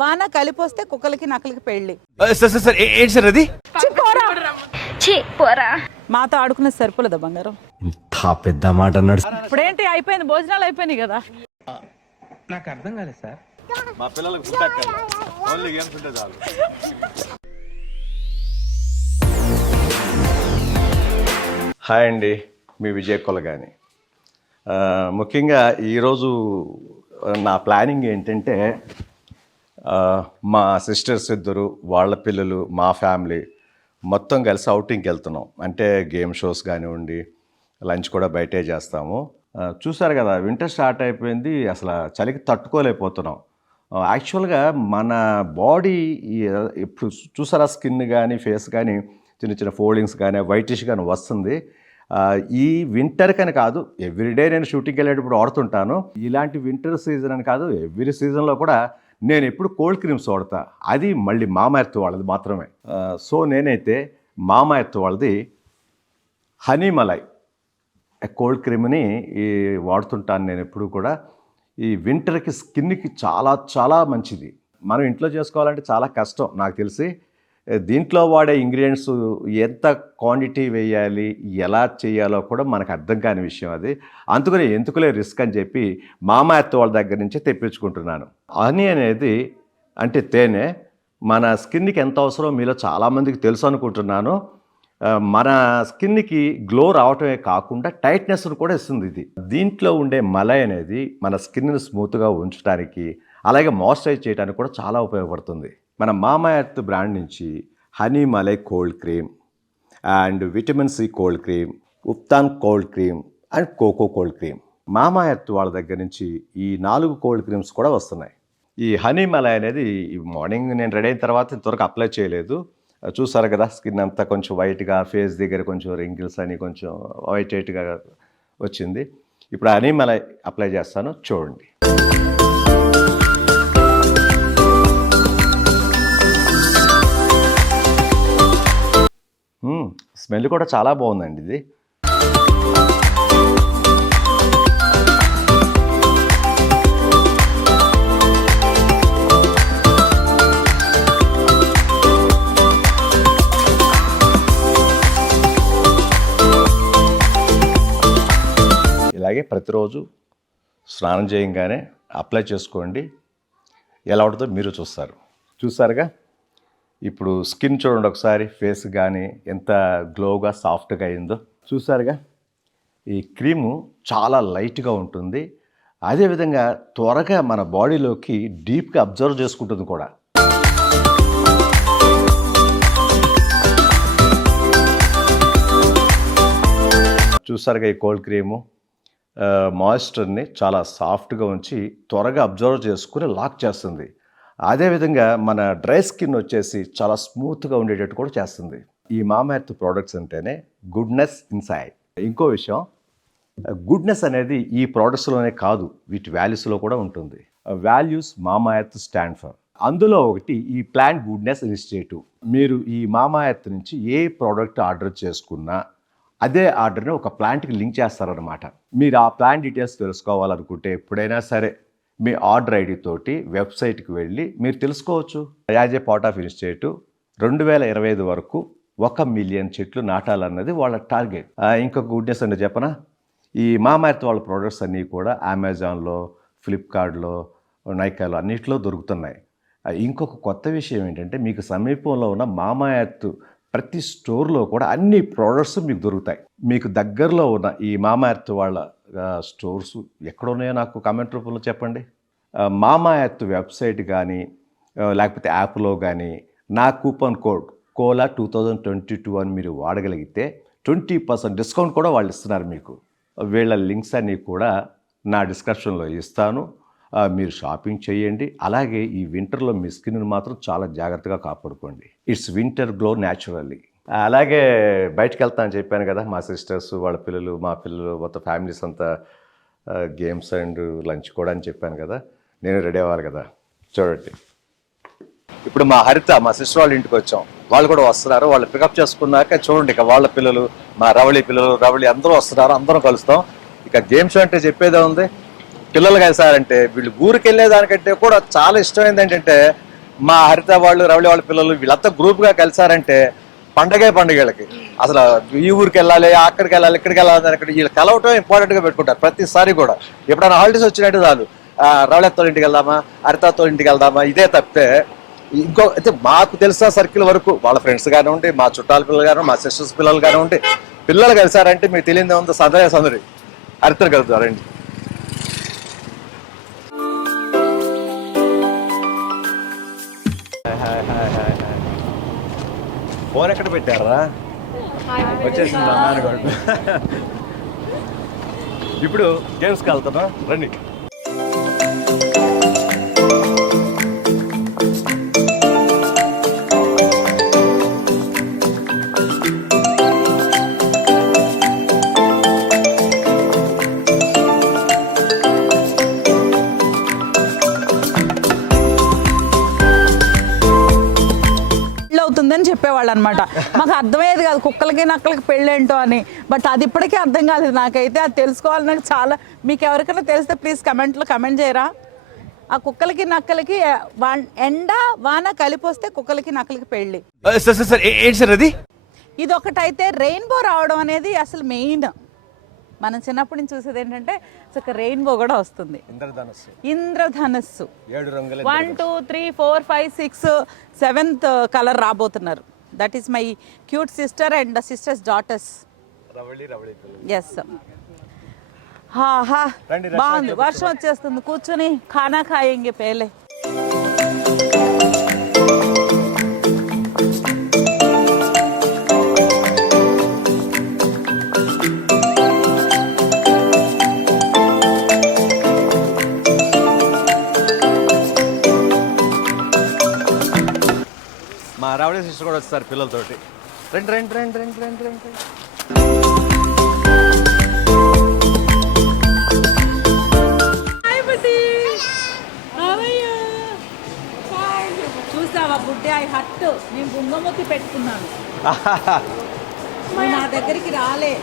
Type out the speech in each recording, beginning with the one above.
వాన కలిపి వస్తే కుక్కలకి నక్కలకి పెళ్లి. సార్ ఏంటి సార్ అది? మాతో ఆడుకునే సరిపోలేదా బంగారం? ఇంత పెద్ద మాట అన్నాడు. ఇప్పుడేంటి అయిపోయింది, భోజనాలు అయిపోయినాయి కదా. నాకు అర్థం కాలేదు సార్. మా పిల్లలకు ఫుడ్ అక్కర్లేదు, ఓన్లీ గేమ్స్ ఉంటే చాలు. హాయ్ అండి, మీ విజయ్ కొలగాని. ముఖ్యంగా ఈరోజు నా ప్లానింగ్ ఏంటంటే మా సిస్టర్స్ ఇద్దరు, వాళ్ళ పిల్లలు, మా ఫ్యామిలీ మొత్తం కలిసి అవుటింగ్కి వెళ్తున్నాం. అంటే గేమ్ షోస్ కానివ్వండి, లంచ్ కూడా బయటే చేస్తాము. చూసారు కదా, వింటర్ స్టార్ట్ అయిపోయింది, అసలు చలికి తట్టుకోలేకపోతున్నాం. యాక్చువల్గా మన బాడీ ఇప్పుడు చూసారా, స్కిన్ కానీ ఫేస్ కానీ చిన్న చిన్న ఫోల్డింగ్స్ కానీ వైటిష్ కానీ వస్తుంది. ఈ వింటర్ కని కాదు, ఎవ్రీడే నేను షూటింగ్కి వెళ్ళేటప్పుడు వాడుతుంటాను. ఇలాంటి వింటర్ సీజన్ అని కాదు, ఎవ్రీ సీజన్లో కూడా నేను ఎప్పుడు కోల్డ్ క్రీమ్స్ వాడతా. అది మళ్ళీ మామా ఎర్త్ వాళ్ళది మాత్రమే. సో నేనైతే మామా ఎర్త్ వాళ్ళది హనీ మలై కోల్డ్ క్రీమ్ని వాడుతుంటాను నేను ఎప్పుడు కూడా. ఈ వింటర్కి స్కిన్కి చాలా చాలా మంచిది. మనం ఇంట్లో చేసుకోవాలంటే చాలా కష్టం నాకు తెలిసి. దీంట్లో వాడే ఇంగ్రీడియంట్స్ ఎంత క్వాంటిటీ వేయాలి, ఎలా చేయాలో కూడా మనకు అర్థం కాని విషయం అది. అందుకని ఎందుకులే రిస్క్ అని చెప్పి మామా ఎర్త్ వాళ్ళ దగ్గర నుంచి తెప్పించుకుంటున్నాను. హనీ అనేది అంటే తేనె, మన స్కిన్కి ఎంత అవసరం మీలో చాలామందికి తెలుసు అనుకుంటున్నాను. మన స్కిన్కి గ్లో రావటమే కాకుండా టైట్నెస్ను కూడా ఇస్తుంది ఇది. దీంట్లో ఉండే మలై అనేది మన స్కిన్ని స్మూత్గా ఉంచడానికి, అలాగే మాయిశ్చరైజ్ చేయడానికి కూడా చాలా ఉపయోగపడుతుంది. మన మామా ఎర్త్ బ్రాండ్ నుంచి honey malai cold cream and vitamin C cold cream, ubtan cold cream and cocoa cold cream, Mamaearth వాళ్ళ దగ్గర నుంచి ఈ 4 కోల్డ్ క్రీమ్స్ కూడా వస్తున్నాయి. ఈ హనీ మలై అనేది మార్నింగ్ నేను రెడీ అయిన తర్వాత ఇంతవరకు అప్లై చేయలేదు. చూసారు కదా, స్కిన్ అంతా కొంచెం వైట్గా, ఫేస్ దగ్గర కొంచెం రింకిల్స్ అని కొంచెం వైట్గా వచ్చింది. ఇప్పుడు హనీ మలై అప్లై చేస్తాను, చూడండి. స్మెల్ కూడా చాలా బాగుందండి ఇది. ఇలాగే ప్రతిరోజు స్నానం చేయగానే అప్లై చేసుకోండి. ఎలా ఉంటుందో మీరు చూస్తారుగా. ఇప్పుడు స్కిన్ చూడండి ఒకసారి, ఫేస్ కానీ ఎంత గ్లోగా సాఫ్ట్గా అయిందో చూసారుగా. ఈ క్రీము చాలా లైట్గా ఉంటుంది, అదేవిధంగా త్వరగా మన బాడీలోకి డీప్గా అబ్జర్వ్ చేసుకుంటుంది కూడా. చూసారుగా, ఈ కోల్డ్ క్రీము మాయిశ్చర్ని చాలా సాఫ్ట్గా ఉంచి త్వరగా అబ్జర్వ్ చేసుకుని లాక్ చేస్తుంది. అదేవిధంగా మన డ్రై స్కిన్ వచ్చేసి చాలా స్మూత్గా ఉండేటట్టు కూడా చేస్తుంది. ఈ మామా ఎర్త్ ప్రోడక్ట్స్ అంటేనే గుడ్నెస్ ఇన్సైడ్. ఇంకో విషయం, గుడ్నెస్ అనేది ఈ ప్రోడక్ట్స్లోనే కాదు, వీటి వాల్యూస్లో కూడా ఉంటుంది. వాల్యూస్ మామా ఎర్త్ స్టాండ్ ఫర్. అందులో ఒకటి ఈ ప్లాంట్ గుడ్నెస్ ఇనిషియేటివ్. మీరు ఈ మామా ఎర్త్ నుంచి ఏ ప్రోడక్ట్ ఆర్డర్ చేసుకున్నా అదే ఆర్డర్ని ఒక ప్లాంట్కి లింక్ చేస్తారనమాట. మీరు ఆ ప్లాంట్ డీటెయిల్స్ తెలుసుకోవాలనుకుంటే ఎప్పుడైనా సరే మీ ఆర్డర్ ఐడి తోటి వెబ్సైట్కి వెళ్ళి మీరు తెలుసుకోవచ్చు. As a part of initiative 2025 వరకు 1 మిలియన్ చెట్లు నాటాలన్నది వాళ్ళ టార్గెట్. ఇంకొక గుడ్నెస్ అంటే చెప్పనా, ఈ మామా ఎర్త్ వాళ్ళ ప్రోడక్ట్స్ అన్నీ కూడా అమెజాన్లో, ఫ్లిప్కార్ట్లో, నైకాలో అన్నింటిలో దొరుకుతున్నాయి. ఇంకొక కొత్త విషయం ఏంటంటే, మీకు సమీపంలో ఉన్న మామా ఎర్త్ ప్రతి స్టోర్లో కూడా అన్ని ప్రోడక్ట్స్ మీకు దొరుకుతాయి. మీకు దగ్గరలో ఉన్న ఈ మామా ఎర్త్ వాళ్ళ స్టోర్స్ ఎక్కడున్నాయో నాకు కామెంట్ రూపంలో చెప్పండి. మామా ఎర్త్ వెబ్సైట్ కానీ లేకపోతే యాప్లో కానీ నా కూపన్ కోడ్ కోలా 2022 అని మీరు వాడగలిగితే 20% డిస్కౌంట్ కూడా వాళ్ళు ఇస్తున్నారు మీకు. వీళ్ళ లింక్స్ అన్నీ కూడా నా డిస్క్రిప్షన్లో ఇస్తాను, మీరు షాపింగ్ చేయండి. అలాగే ఈ వింటర్లో మీ స్కిన్ను మాత్రం చాలా జాగ్రత్తగా కాపాడుకోండి. It's winter glow naturally. అలాగే బయటకు వెళ్తానని చెప్పాను కదా, మా సిస్టర్స్, వాళ్ళ పిల్లలు, మా పిల్లలు, మొత్తం ఫ్యామిలీస్ అంతా గేమ్స్ అండ్ లంచ్ కూడా అని చెప్పాను కదా, నేను రెడీ అవ్వాలి కదా. చూడండి, ఇప్పుడు మా హరిత, మా సిస్టర్ వాళ్ళ ఇంటికి వచ్చాం. వాళ్ళు కూడా వస్తున్నారు. వాళ్ళు పికప్ చేసుకున్నాక చూడండి, ఇక వాళ్ళ పిల్లలు, మా రవళి పిల్లలు, రవళి అందరూ వస్తున్నారు. అందరం కలుస్తాం. ఇక గేమ్స్ అంటే చెప్పేదే ఉంది. పిల్లలు కలిసారంటే వీళ్ళు ఊరికి వెళ్ళేదానికంటే కూడా చాలా ఇష్టమైంది ఏంటంటే మా హరిత వాళ్ళు రవళి వాళ్ళ పిల్లలు వీళ్ళంతా గ్రూప్గా కలిసారంటే పండగే పండుగలకి అసలు ఈ ఊరికి వెళ్ళాలి, అక్కడికి వెళ్ళాలి, ఇక్కడికి వెళ్ళాలి, అక్కడ వీళ్ళు కలవటం ఇంపార్టెంట్గా పెట్టుకుంటారు ప్రతిసారి కూడా. ఎప్పుడైనా హాలిడేస్ వచ్చినట్టు చాలు రవళెత్తోళ్ళ ఇంటికి వెళ్దామా, హరితతో ఇంటికి వెళ్దామా, ఇదే తప్పితే ఇంకో అయితే మాకు తెలిసిన సర్కిల్ వరకు వాళ్ళ ఫ్రెండ్స్ కానివ్వండి, మా చుట్టాల పిల్లలు కానివ్వండి, మా సిస్టర్స్ పిల్లలు కానివ్వండి, పిల్లలు కలిసారంటే మీకు తెలియదు ఉంది సందడి హరితను కలుగుతారండి. ఫోన్ ఎక్కడ పెట్టారా? వచ్చేసింది నాన్నగారు. ఇప్పుడు గేమ్స్కి వెళ్తున్నా రండి. అవుతుందని చెప్పేవాళ్ళు అనమాట. మాకు అర్థమయ్యేది కాదు కుక్కలకి నక్కలకి పెళ్ళేంటో అని. బట్ అది ఇప్పటికీ అర్థం కాలేదు నాకైతే. అది తెలుసుకోవాలని నాకు చాలా. మీకు ఎవరికైనా తెలిస్తే ప్లీజ్ కమెంట్లో కమెంట్ చేయరా? ఆ కుక్కలకి నక్కలకి ఎండ వాన కలిపి వస్తే కుక్కలకి నక్కలకి పెళ్ళి. ఇది ఒకటైతే రెయిన్బో రావడం అనేది అసలు మెయిన్. మనం చిన్నప్పటి నుంచి చూసేది ఏంటంటే ఒక రెయిన్బో కూడా వస్తుంది. ఇంద్రధనస్సు 1 2 3 4 5 6 7th కలర్ రాబోతున్నారు. That is my cute sister and sister's daughters. Yes, బాగుంది. వర్షం వచ్చేస్తుంది, కూర్చొని ఖానా ఖాయేంగే పేలే. మా రావళి సిస్టర్ కూడా వస్తారు పిల్లలతోటి. రండి రండి రండి రండి రండి రండి. చూసావా బుడ్డే ఐ హట్. నేను గుంగమొత్తి పెట్టుకున్నాను, నా దగ్గరికి రాలే.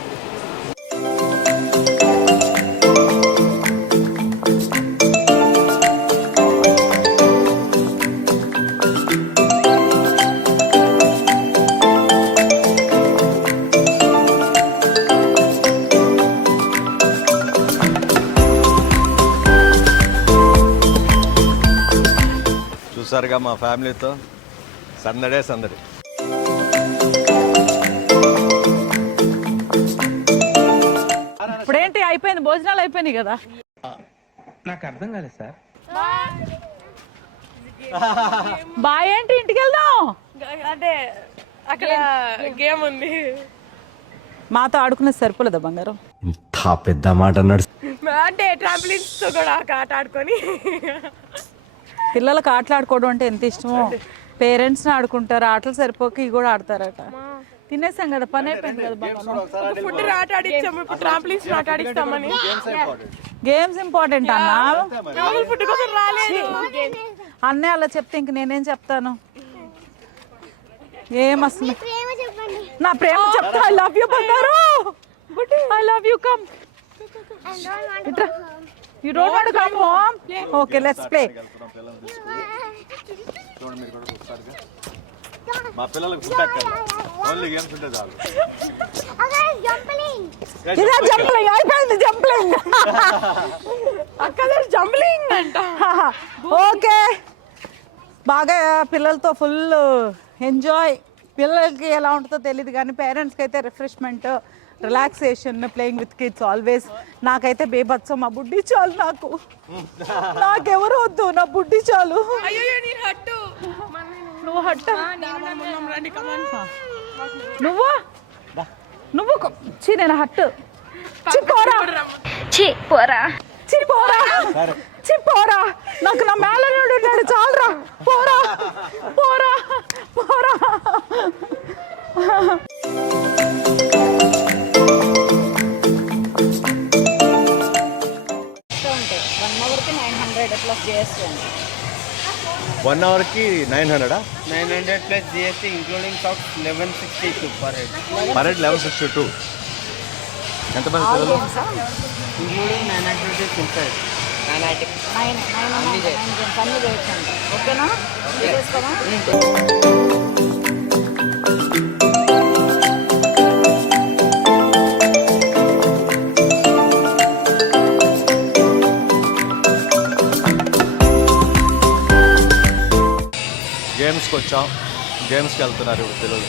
చూసారుగా మా ఫ్యామిలీతో సందడే సందడి. ఇప్పుడేంటి అయిపోయింది, భోజనాలు అయిపోయినాయి కదా. నాకు అర్థం కాలేదు సార్. బాయ్ ఏంటి, ఇంటికి వెళ్దాం అంటే అక్కడ గేమ్ ఉంది. మాతో ఆడుకునే సరిపోలేదా బంగారం? ఇంత పెద్ద మాట అన్నాడు. అంటే ట్రాంప్లిన్స్ తో కూడా ఆట ఆడుకొని. పిల్లలకు ఆటలు ఆడుకోవడం అంటే ఎంత ఇష్టమో. పేరెంట్స్ని ఆడుకుంటారు, ఆటలు సరిపోక ఇవి కూడా ఆడతారట. తినేసాం కదా, పని అయిపోయింది కదా బంగారం. ఫుడ్ ఆట ఆడిస్తాము, ఇప్పుడు ట్రాంప్లిన్స్ ఆట ఆడిస్తామని. గేమ్స్ ఇంపార్టెంట్ అన్నా. ఫుడ్ కోసం రాలేదు. అన్నయ్య అలా చెప్తే ఇంక నేనేం చెప్తాను? ఏం అసలు నా ప్రేమ చెప్తా. ఐ లవ్ యూ బంగారు, I love you. Come. You don't want to come home? Okay, let's play. మా పిల్లలకు ఫుడ్ అక్కడ ఓన్లీ గేమ్స్ ఉంటే చాలు. ఇదే జంప్లింగ్ అయిపోయింది, జంప్లింగ్. అక్కడ జంప్లింగ్ అంట. ఓకే, బాగా పిల్లలతో ఫుల్ ఎంజాయ్. పిల్లలకి ఎలా ఉంటుందో తెలియదు కానీ పేరెంట్స్కి అయితే refreshment, relaxation, playing with kids always. నాకైతే బేబత్సం, మా బుడ్డి చాలు నాకు. నాకెవరు వద్దు, నా బుడ్డి చాలు. నువ్వు హట్టు, నువ్వు నువ్వు నేను హట్టు. చిపోరా చిపోరా చిపోరా చిపోరా. నాకు నా మేళనుడు ఉన్నాడు, చాలరా. పోరా పోరా పోరా. వన్ అవర్కి 900 900 plus GST including tax 1162 per head. Per head 1162. ఎంతమంది పిల్లలు? Including 900 rupees inside. 990. 9 గేమ్స్ అన్నీ చేయొచ్చండి. ఓకేనా? చేసుకోమా? గేమ్స్కి వచ్చాం, గేమ్స్కి వెళ్తున్నారు ఇప్పుడు పిల్లలు.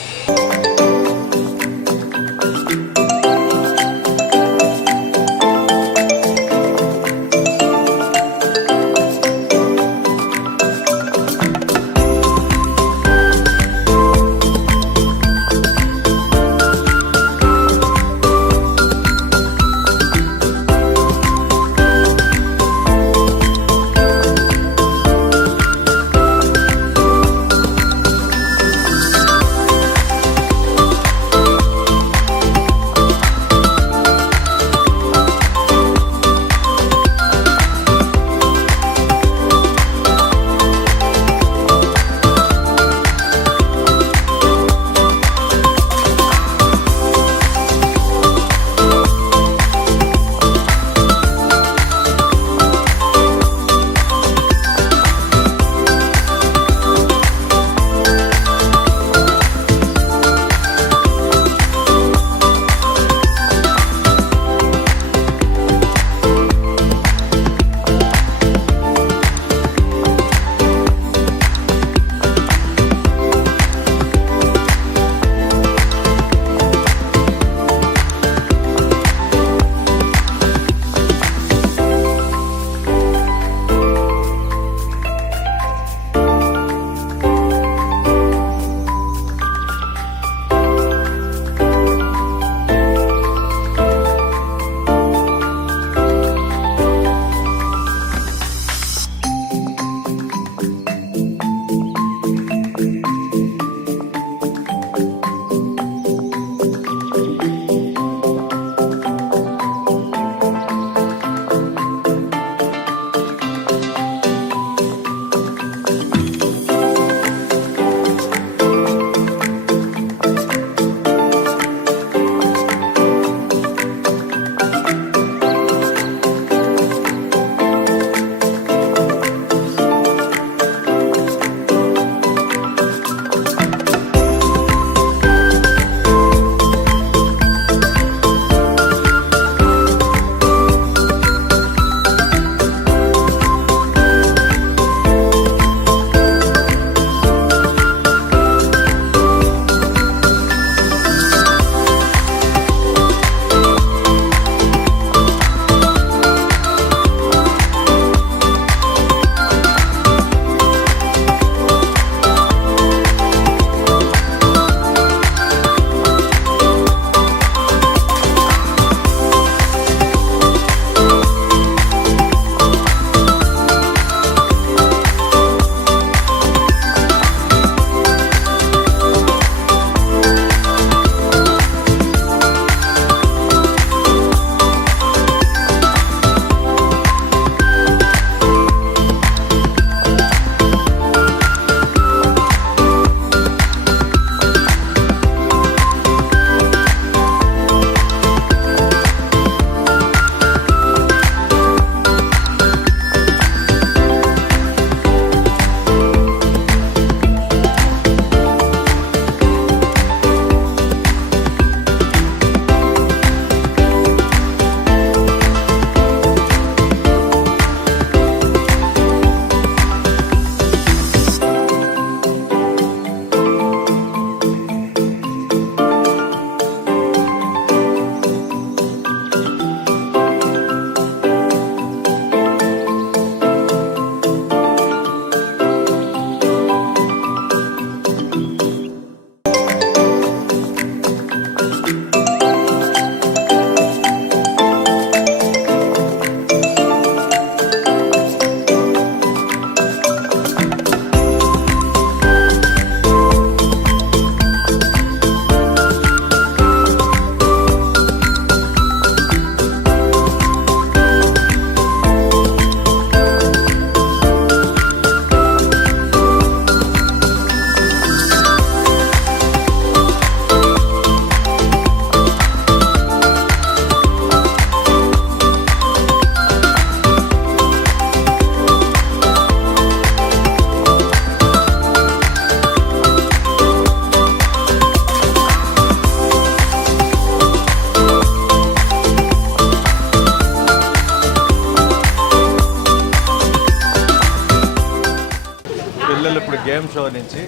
పిల్లలు ఇప్పుడు గేమ్ షో నుంచి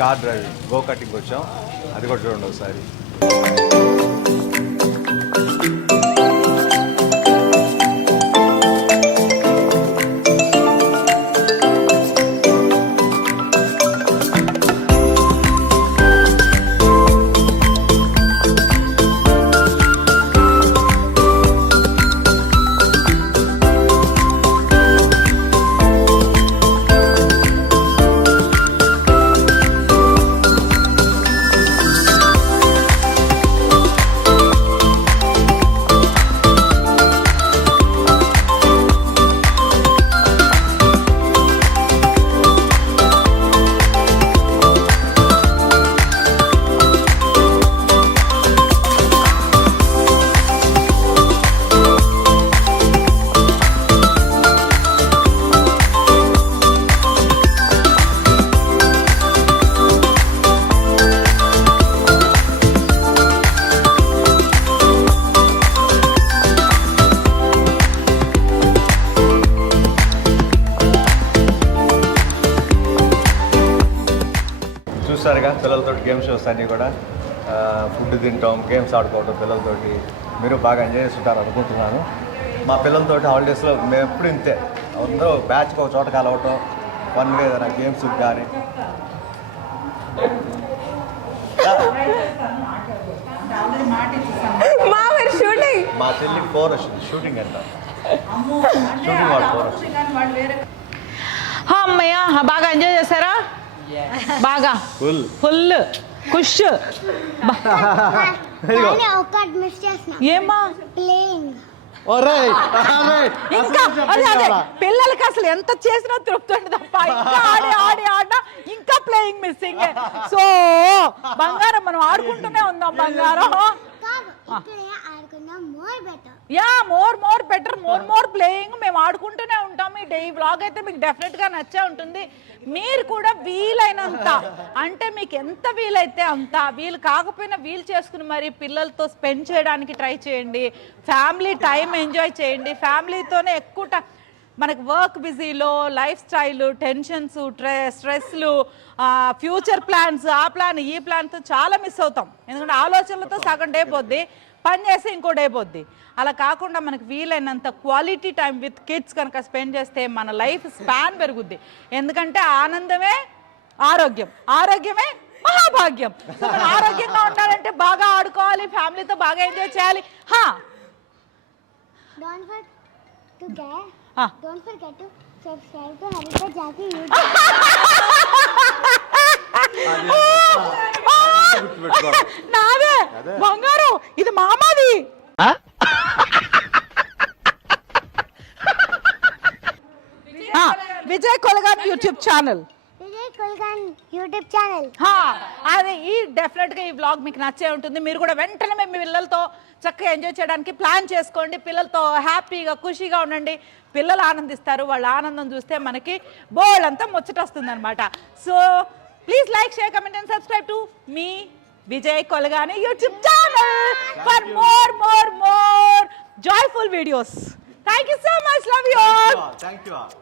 కార్ డ్రైవింగ్ గో కటింగ్ వచ్చాం, అది కూడా చూడండి ఒకసారి. చూసారుగా పిల్లలతో గేమ్ షోస్ అన్నీ కూడా, ఫుడ్ తింటాం, గేమ్స్ ఆడుకోవడం పిల్లలతోటి. మీరు బాగా ఎంజాయ్ చేస్తుంటారు అనుకుంటున్నాను. మా పిల్లలతో హాలిడేస్లో మేము ఎప్పుడు ఇంతే, అందరూ బ్యాచ్కి ఒక చోట కలవటం, ఫన్గా ఏదైనా గేమ్స్ కానీ. షూటింగ్ మా చెల్లి 4 వచ్చింది షూటింగ్ అంట, షూటింగ్ వాళ్ళు 4 వచ్చింది. అమ్మయ్య బాగా ఎంజాయ్ చేశారా? బాగా ఫుల్ ఖుష్. ఏమా ఇంకా అదే పిల్లలకి అసలు ఎంత చేసినా తృప్తి ఉండదు తప్ప ఇంకా ఆడి ఆడి ఆడినా ఇంకా ప్లేయింగ్ మిస్సింగ్. సో బంగారం మనం ఆడుకుంటూనే ఉందాం బంగారం. Yeah more better more playing మేము ఆడుకుంటూనే ఉంటాం. ఈ వ్లాగ్ అయితే మీకు డెఫినెట్గా నచ్చే ఉంటుంది. మీరు కూడా వీలైనంత, అంటే మీకు ఎంత వీలైతే అంత, వీలు కాకపోయినా వీలు చేసుకుని మరి పిల్లలతో స్పెండ్ చేయడానికి ట్రై చేయండి. ఫ్యామిలీ టైం ఎంజాయ్ చేయండి. ఫ్యామిలీతోనే ఎక్కువ మనకు వర్క్ బిజీలో లైఫ్ స్టైల్ టెన్షన్స్ స్ట్రెస్లు ఫ్యూచర్ ప్లాన్స్ ఆ ప్లాన్ ఈ ప్లాన్తో చాలా మిస్ అవుతాం. ఎందుకంటే ఆలోచనలతో సగం డే పోద్ది, పని చేస్తే ఇంకో డే పోద్ది. అలా కాకుండా మనకు వీలైనంత క్వాలిటీ టైం విత్ కిడ్స్ కనుక స్పెండ్ చేస్తే మన లైఫ్ స్పాన్ పెరుగుద్ది. ఎందుకంటే ఆనందమే ఆరోగ్యం, ఆరోగ్యమే మహాభాగ్యం. సో మనం ఆరోగ్యంగా ఉండాలంటే బాగా ఆడుకోవాలి, ఫ్యామిలీతో బాగా ఎంజాయ్ చేయాలి. Don't forget to subscribe to Harika Jackie YouTube. నాదే బంగారు, ఇది మామాది. విజయ్ కొలగాని యూట్యూబ్ ఛానల్, అది ఈ డెఫినెట్గా ఈ వ్లాగ్ మీకు నచ్చే ఉంటుంది. మీరు కూడా వెంటనే మీ పిల్లలతో చక్కగా ఎంజాయ్ చేయడానికి ప్లాన్ చేసుకోండి. పిల్లలతో హ్యాపీగా ఖుషిగా ఉండండి. పిల్లలు ఆనందిస్తారు, వాళ్ళ ఆనందం చూస్తే మనకి బోల్డ్ అంతా ముచ్చట వస్తుంది అనమాట. So please like, share, comment and subscribe to me Vijay Kolagani YouTube channel for more joyful videos. Thank you so much. Love you all. Thank you all.